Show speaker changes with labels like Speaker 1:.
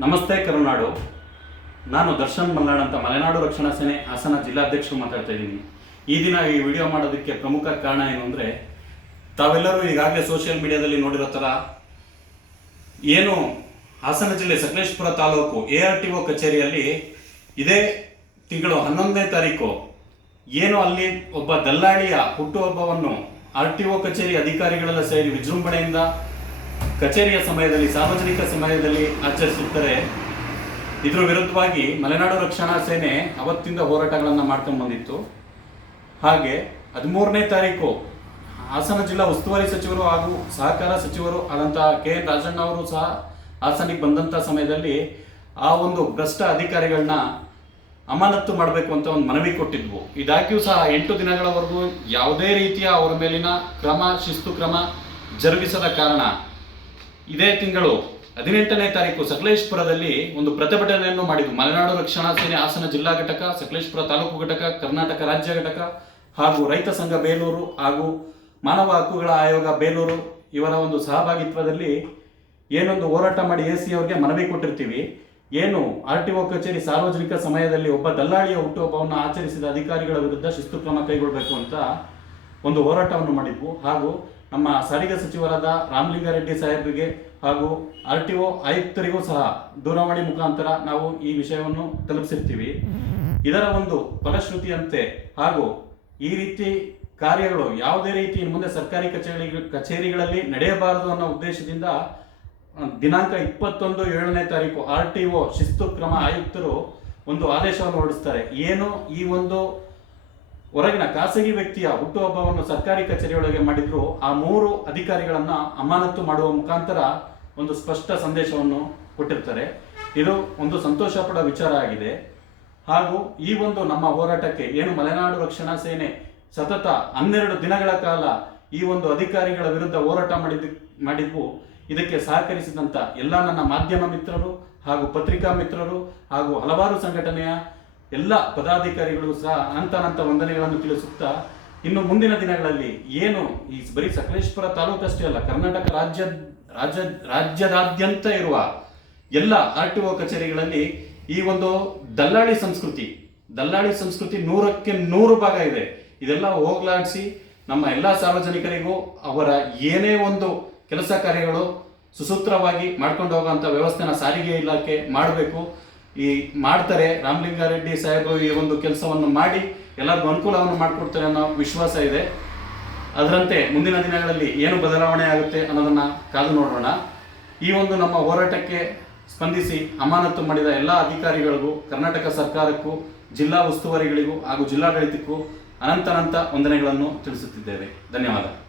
Speaker 1: ನಮಸ್ತೆ ಕರುನಾಡು. ನಾನು ದರ್ಶನ್ ಮಲ್ನಾಡ್ ಅಂತ ಮಲೆನಾಡು ರಕ್ಷಣಾ ಸೇನೆ ಹಾಸನ ಜಿಲ್ಲಾಧ್ಯಕ್ಷರು ಮಾತಾಡ್ತಾ ಇದ್ದೀನಿ. ಈ ದಿನ ಈ ವಿಡಿಯೋ ಮಾಡೋದಕ್ಕೆ ಪ್ರಮುಖ ಕಾರಣ ಏನು ಅಂದರೆ, ತಾವೆಲ್ಲರೂ ಈಗಾಗಲೇ ಸೋಷಿಯಲ್ ಮೀಡಿಯಾದಲ್ಲಿ ನೋಡಿರೋ ಥರ ಏನು ಹಾಸನ ಜಿಲ್ಲೆ ಸಕಲೇಶ್ಪುರ ತಾಲೂಕು ಎ ಆರ್ ಟಿ ಒ ಕಚೇರಿಯಲ್ಲಿ ಇದೇ ತಿಂಗಳು ಹನ್ನೊಂದನೇ ತಾರೀಕು ಏನು ಅಲ್ಲಿ ಒಬ್ಬ ದಲ್ಲಾಳಿಯ ಹುಟ್ಟುಹಬ್ಬವನ್ನು ಆರ್ ಟಿ ಒ ಕಚೇರಿ ಅಧಿಕಾರಿಗಳೆಲ್ಲ ಸೇರಿ ವಿಜೃಂಭಣೆಯಿಂದ ಕಚೇರಿಯ ಸಮಯದಲ್ಲಿ, ಸಾರ್ವಜನಿಕ ಸಮಯದಲ್ಲಿ ಆಚರಿಸುತ್ತಾರೆ ಇದರ ವಿರುದ್ಧವಾಗಿ ಮಲೆನಾಡು ರಕ್ಷಣಾ ಸೇನೆ ಅವತ್ತಿಂದ ಹೋರಾಟಗಳನ್ನು ಮಾಡ್ಕೊಂಡು ಬಂದಿತ್ತು. ಹಾಗೆ ಹದಿಮೂರನೇ ತಾರೀಕು ಹಾಸನ ಜಿಲ್ಲಾ ಉಸ್ತುವಾರಿ ಸಚಿವರು ಹಾಗೂ ಸಹಕಾರ ಸಚಿವರು ಆದಂತಹ ಕೆ ಎನ್ ರಾಜಣ್ಣ ಅವರು ಸಹ ಹಾಸನಿಗೆ ಬಂದಂಥ ಸಮಯದಲ್ಲಿ ಆ ಒಂದು ಭ್ರಷ್ಟ ಅಧಿಕಾರಿಗಳನ್ನ ಅಮಾನತ್ತು ಮಾಡಬೇಕು ಅಂತ ಒಂದು ಮನವಿ ಕೊಟ್ಟಿದ್ವು. ಇದಾಗ್ಯೂ ಸಹ ಎಂಟು ದಿನಗಳವರೆಗೂ ಯಾವುದೇ ರೀತಿಯ ಅವರ ಮೇಲಿನ ಕ್ರಮ, ಶಿಸ್ತು ಕ್ರಮ ಜರುಗಿಸದ ಕಾರಣ ಇದೇ ತಿಂಗಳು ಹದಿನೆಂಟನೇ ತಾರೀಕು ಸಕಲೇಶ್ಪುರದಲ್ಲಿ ಒಂದು ಪ್ರತಿಭಟನೆಯನ್ನು ಮಾಡಿದ್ವು ಮಲೆನಾಡು ರಕ್ಷಣಾ ಸೇನೆ ಹಾಸನ ಜಿಲ್ಲಾ ಘಟಕ, ಸಕಲೇಶ್ಪುರ ತಾಲೂಕು ಘಟಕ, ಕರ್ನಾಟಕ ರಾಜ್ಯ ಘಟಕ ಹಾಗೂ ರೈತ ಸಂಘ ಬೇಲೂರು ಹಾಗೂ ಮಾನವ ಹಕ್ಕುಗಳ ಆಯೋಗ ಬೇಲೂರು ಇವರ ಒಂದು ಸಹಭಾಗಿತ್ವದಲ್ಲಿ ಏನೊಂದು ಹೋರಾಟ ಮಾಡಿ ಎ ಸಿ ಅವ್ರಿಗೆ ಮನವಿ ಕೊಟ್ಟಿರ್ತೀವಿ. ಏನು ಆರ್ ಟಿ ಒ ಕಚೇರಿ ಸಾರ್ವಜನಿಕ ಸಮಯದಲ್ಲಿ ಒಬ್ಬ ದಲ್ಲಾಳಿಯ ಹುಟ್ಟುಹಬ್ಬವನ್ನು ಆಚರಿಸಿದ ಅಧಿಕಾರಿಗಳ ವಿರುದ್ಧ ಶಿಸ್ತು ಕ್ರಮ ಕೈಗೊಳ್ಳಬೇಕು ಅಂತ ಒಂದು ಹೋರಾಟವನ್ನು ಮಾಡಿದ್ವು. ಹಾಗೂ ನಮ್ಮ ಸಾರಿಗೆ ಸಚಿವರಾದ ರಾಮಲಿಂಗಾರೆಡ್ಡಿ ಸಾಹೇಬರಿಗೆ ಹಾಗೂ ಆರ್ ಟಿ ಒ ಆಯುಕ್ತರಿಗೂ ಸಹ ದೂರವಾಣಿ ಮುಖಾಂತರ ನಾವು ಈ ವಿಷಯವನ್ನು ತಲುಪಿಸಿರ್ತೀವಿ. ಇದರ ಒಂದು ಫಲಶ್ರುತಿಯಂತೆ ಹಾಗೂ ಈ ರೀತಿ ಕಾರ್ಯಗಳು ಯಾವುದೇ ರೀತಿ ಮುಂದೆ ಸರ್ಕಾರಿ ಕಚೇರಿ ಕಚೇರಿಗಳಲ್ಲಿ ನಡೆಯಬಾರದು ಅನ್ನೋ ಉದ್ದೇಶದಿಂದ ದಿನಾಂಕ ಇಪ್ಪತ್ತೊಂದು ಏಳನೇ ತಾರೀಕು ಆರ್ ಟಿ ಒ ಶಿಸ್ತು ಕ್ರಮ ಆಯುಕ್ತರು ಒಂದು ಆದೇಶವನ್ನು ಹೊರಡಿಸ್ತಾರೆ. ಏನು ಈ ಒಂದು ಹೊರಗಿನ ಖಾಸಗಿ ವ್ಯಕ್ತಿಯ ಹುಟ್ಟುಹಬ್ಬವನ್ನು ಸರ್ಕಾರಿ ಕಚೇರಿಯೊಳಗೆ ಮಾಡಿದ್ರು, ಆ ಮೂರು ಅಧಿಕಾರಿಗಳನ್ನ ಅಮಾನತು ಮಾಡುವ ಮುಖಾಂತರ ಒಂದು ಸ್ಪಷ್ಟ ಸಂದೇಶವನ್ನು ಕೊಟ್ಟಿರ್ತಾರೆ. ಇದು ಒಂದು ಸಂತೋಷ ಪಡೋ ವಿಚಾರ ಆಗಿದೆ. ಹಾಗೂ ಈ ಒಂದು ನಮ್ಮ ಹೋರಾಟಕ್ಕೆ ಏನು ಮಲೆನಾಡು ರಕ್ಷಣಾ ಸೇನೆ ಸತತ ಹನ್ನೆರಡು ದಿನಗಳ ಕಾಲ ಈ ಒಂದು ಅಧಿಕಾರಿಗಳ ವಿರುದ್ಧ ಹೋರಾಟ ಮಾಡಿದ್ ಮಾಡಿದ್ವು ಇದಕ್ಕೆ ಸಹಕರಿಸಿದಂತ ಎಲ್ಲ ನನ್ನ ಮಾಧ್ಯಮ ಮಿತ್ರರು ಹಾಗೂ ಪತ್ರಿಕಾ ಮಿತ್ರರು ಹಾಗೂ ಹಲವಾರು ಸಂಘಟನೆಯ ಎಲ್ಲ ಪದಾಧಿಕಾರಿಗಳು ಸಹ ಹಂತ ಹಂತ ವಂದನೆಗಳನ್ನು ತಿಳಿಸುತ್ತಾ ಇನ್ನು ಮುಂದಿನ ದಿನಗಳಲ್ಲಿ ಏನು ಈ ಬರೀ ಸಕಲೇಶ್ಪುರ ತಾಲೂಕಷ್ಟೇ ಅಲ್ಲ, ಕರ್ನಾಟಕ ರಾಜ್ಯ ರಾಜ್ಯ, ರಾಜ್ಯದಾದ್ಯಂತ ಇರುವ ಎಲ್ಲ ಆರ್ ಟಿ ಒ ಕಚೇರಿಗಳಲ್ಲಿ ಈ ಒಂದು ದಲ್ಲಾಳಿ ಸಂಸ್ಕೃತಿ ದಲ್ಲಾಳಿ ಸಂಸ್ಕೃತಿ ನೂರಕ್ಕೆ ನೂರು ಭಾಗ ಇದೆ. ಇದೆಲ್ಲ ಹೋಗ್ಲಾಡಿಸಿ ನಮ್ಮ ಎಲ್ಲ ಸಾರ್ವಜನಿಕರಿಗೂ ಅವರ ಏನೇ ಒಂದು ಕೆಲಸ ಕಾರ್ಯಗಳು ಸುಸೂತ್ರವಾಗಿ ಮಾಡ್ಕೊಂಡು ಹೋಗುವಂಥ ವ್ಯವಸ್ಥೆನ ಸಾರಿಗೆ ಇಲಾಖೆ ಮಾಡಬೇಕು. ಈ ಮಾಡ್ತಾರೆ. ರಾಮಲಿಂಗಾರೆಡ್ಡಿ ಸಾಹೇಬರು ಈ ಒಂದು ಕೆಲಸವನ್ನು ಮಾಡಿ ಎಲ್ಲರಿಗೂ ಅನುಕೂಲವನ್ನು ಮಾಡಿಕೊಡ್ತಾರೆ ಅನ್ನೋ ವಿಶ್ವಾಸ ಇದೆ. ಅದರಂತೆ ಮುಂದಿನ ದಿನಗಳಲ್ಲಿ ಏನು ಬದಲಾವಣೆ ಆಗುತ್ತೆ ಅನ್ನೋದನ್ನ ಕಾದು ನೋಡೋಣ. ಈ ಒಂದು ನಮ್ಮ ಹೋರಾಟಕ್ಕೆ ಸ್ಪಂದಿಸಿ ಅಮಾನತು ಮಾಡಿದ ಎಲ್ಲ ಅಧಿಕಾರಿಗಳಿಗೂ, ಕರ್ನಾಟಕ ಸರ್ಕಾರಕ್ಕೂ, ಜಿಲ್ಲಾ ಉಸ್ತುವಾರಿಗಳಿಗೂ ಹಾಗೂ ಜಿಲ್ಲಾಡಳಿತಕ್ಕೂ ಅನಂತ ಅನಂತ ವಂದನೆಗಳನ್ನು ತಿಳಿಸುತ್ತಿದ್ದೇವೆ. ಧನ್ಯವಾದ.